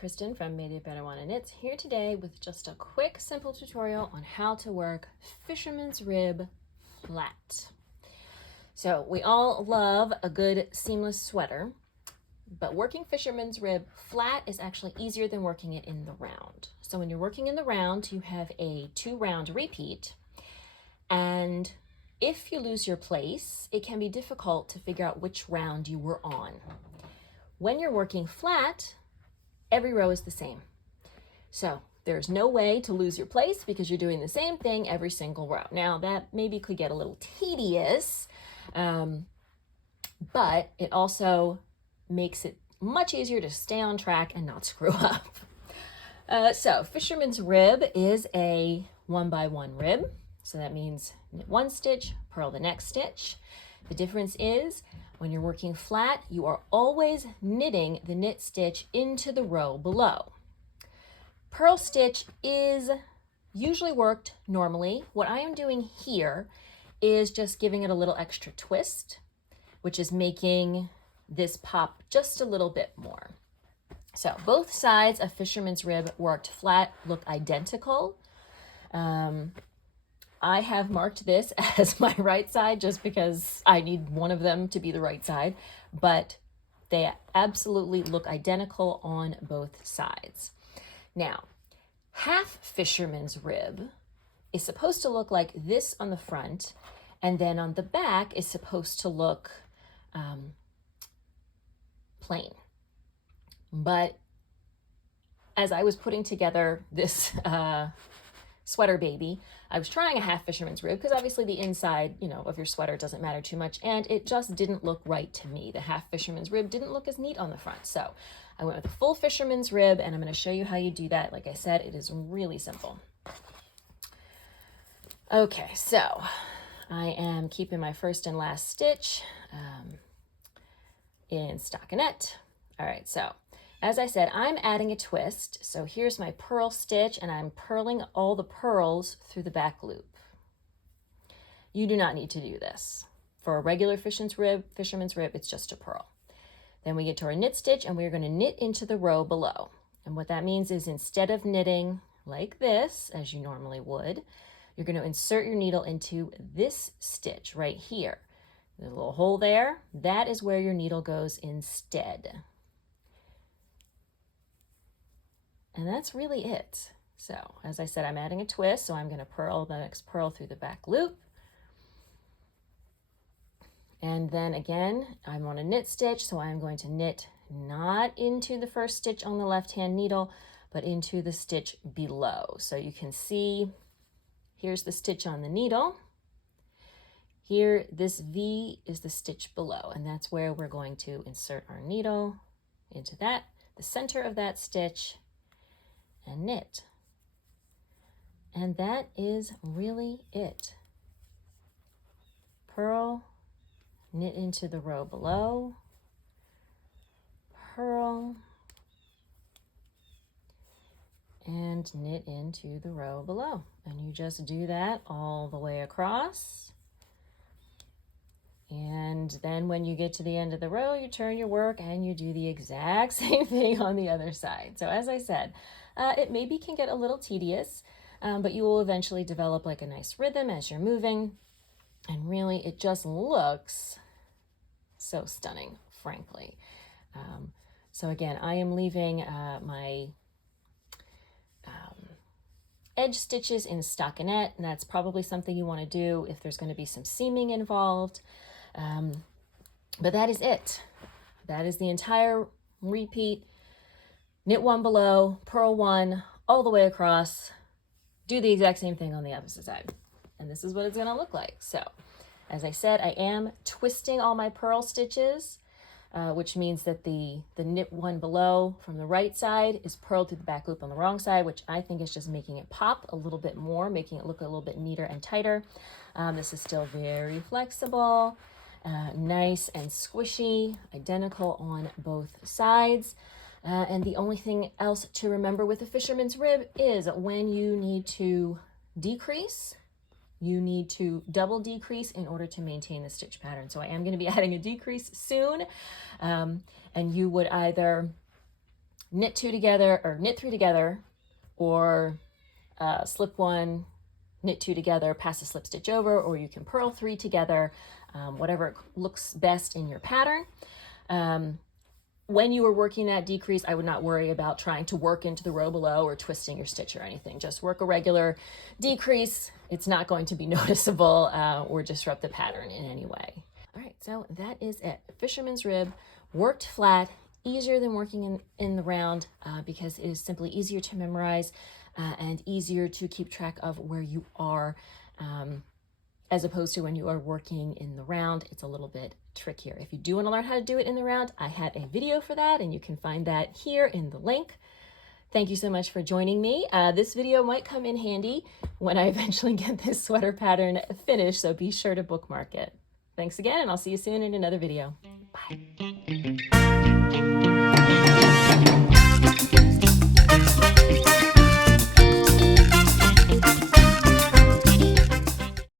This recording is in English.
Kristen from Made It Better Wanna Knits here today with just a quick, simple tutorial on how to work Fisherman's Rib flat. So we all love a good seamless sweater, but working Fisherman's Rib flat is actually easier than working it in the round. So when you're working in the round, you have a 2-round repeat, and if you lose your place, it can be difficult to figure out which round you were on. When you're working flat, every row is the same. So there's no way to lose your place because you're doing the same thing every single row. Now that maybe could get a little tedious, but it also makes it much easier to stay on track and not screw up. So Fisherman's Rib is a 1x1 rib. So that means knit one stitch, purl the next stitch. The difference is when you're working flat, you are always knitting the knit stitch into the row below. Purl stitch is usually worked normally. What I am doing here is just giving it a little extra twist, which is making this pop just a little bit more. So both sides of Fisherman's Rib worked flat look identical. I have marked this as my right side just because I need one of them to be the right side, but they absolutely look identical on both sides. Now, half Fisherman's Rib is supposed to look like this on the front, and then on the back is supposed to look plain. But as I was putting together this sweater baby, I was trying a half Fisherman's Rib because obviously the inside, of your sweater doesn't matter too much, and it just didn't look right to me. The half Fisherman's Rib didn't look as neat on the front, so I went with a full Fisherman's Rib, and I'm going to show you how you do that. Like I said, it is really simple. Okay, so I am keeping my first and last stitch in stockinette. All right, so as I said, I'm adding a twist. So here's my purl stitch, and I'm purling all the pearls through the back loop. You do not need to do this. For a regular Fisherman's Rib, it's just a purl. Then we get to our knit stitch, and we're going to knit into the row below. And what that means is instead of knitting like this, as you normally would, you're going to insert your needle into this stitch right here. There's a little hole there. That is where your needle goes instead. And that's really it. So as I said, I'm adding a twist, so I'm going to purl the next purl through the back loop. And then again, I'm on a knit stitch, so I'm going to knit not into the first stitch on the left-hand needle, but into the stitch below. So you can see, here's the stitch on the needle. Here, this V is the stitch below, and that's where we're going to insert our needle into that, the center of that stitch, and knit. And that is really it. Purl, knit into the row below, purl, and knit into the row below. And you just do that all the way across. And then when you get to the end of the row, you turn your work and you do the exact same thing on the other side. So as I said, it maybe can get a little tedious, but you will eventually develop like a nice rhythm as you're moving. And really, it just looks so stunning, frankly. So again, I am leaving my edge stitches in stockinette, and that's probably something you want to do if there's going to be some seaming involved. But that is it. That is the entire repeat. Knit one below, purl one, all the way across, do the exact same thing on the opposite side. And this is what it's going to look like. So, as I said, I am twisting all my purl stitches, which means that the knit one below from the right side is purled through the back loop on the wrong side, which I think is just making it pop a little bit more, making it look a little bit neater and tighter. This is still very flexible, nice and squishy, identical on both sides. And the only thing else to remember with the Fisherman's Rib is when you need to decrease, you need to double decrease in order to maintain the stitch pattern. So I am going to be adding a decrease soon. And you would either knit 2 together or knit 3 together, or slip 1, knit 2 together, pass a slip stitch over, or you can purl 3 together, whatever looks best in your pattern. When you are working that decrease, I would not worry about trying to work into the row below or twisting your stitch or anything. Just work a regular decrease. It's not going to be noticeable or disrupt the pattern in any way. All right, so that is it. Fisherman's rib, worked flat, easier than working in the round because it is simply easier to memorize and easier to keep track of where you are, as opposed to when you are working in the round. It's a little bit trickier. If you do want to learn how to do it in the round, I had a video for that, and you can find that here in the link. Thank you so much for joining me. This video might come in handy when I eventually get this sweater pattern finished, so be sure to bookmark it. Thanks again, and I'll see you soon in another video. Bye.